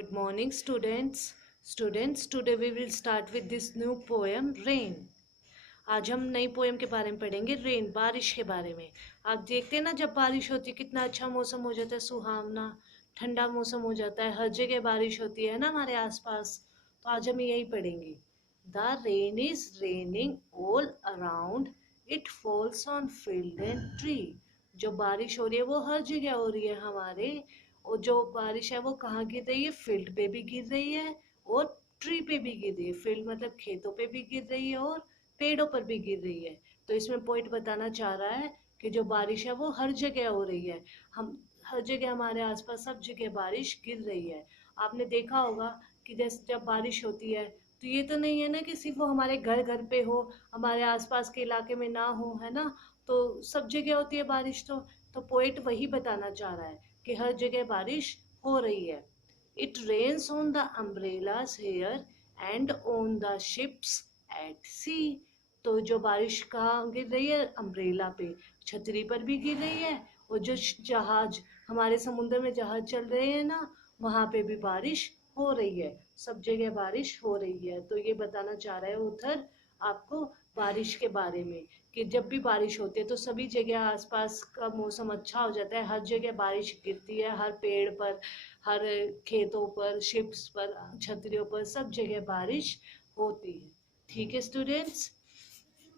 Good morning, students. Students, today we will start with this new poem, Rain. आज हम नई poem के बारे में पढ़ेंगे, रेन, बारिश के बारे में। आप देखते हैं ना, जब बारिश होती है कितना अच्छा मौसम हो जाता है, सुहावना ठंडा मौसम हो जाता है, हर जगह बारिश होती है ना हमारे आसपास। तो आज हम यही पढ़ेंगे। The rain is raining all around, it falls on field and tree. जो बारिश हो रही है वो हर जगह हो रही है हमारे, और जो बारिश है वो कहाँ गिर रही है, फील्ड पे भी गिर रही है और ट्री पे भी गिर रही है। फील्ड मतलब खेतों पे भी गिर रही है और पेड़ों पर भी गिर रही है। तो इसमें पोइट बताना चाह रहा है कि जो बारिश है वो हर जगह हो रही है। हम हर जगह, हमारे आसपास सब जगह बारिश गिर रही है। आपने देखा होगा कि जैसे जब बारिश होती है तो ये तो नहीं है ना कि सिर्फ वो हमारे घर घर पे हो, हमारे आसपास के इलाके में ना हो, है ना। तो सब जगह होती है बारिश। तो पोइट वही बताना चाह रहा है कि हर जगह बारिश हो रही है। It rains on the umbrellas here and on the ships at sea. तो जो बारिश कहाँ गिर रही है, अम्ब्रेला पे, छतरी पर भी गिर रही है। और जो जहाज, हमारे समुद्र में जहाज चल रहे हैं ना, वहाँ पे भी बारिश हो रही है। सब जगह बारिश हो रही है। तो ये बताना चाह रहा है ऑथर आपको बारिश के बारे में, कि जब भी बारिश होती है तो सभी जगह आसपास का मौसम अच्छा हो जाता है। हर जगह बारिश गिरती है, हर पेड़ पर, हर खेतों पर, शिप्स पर, छतरियों पर, सब जगह बारिश होती है। ठीक है स्टूडेंट्स।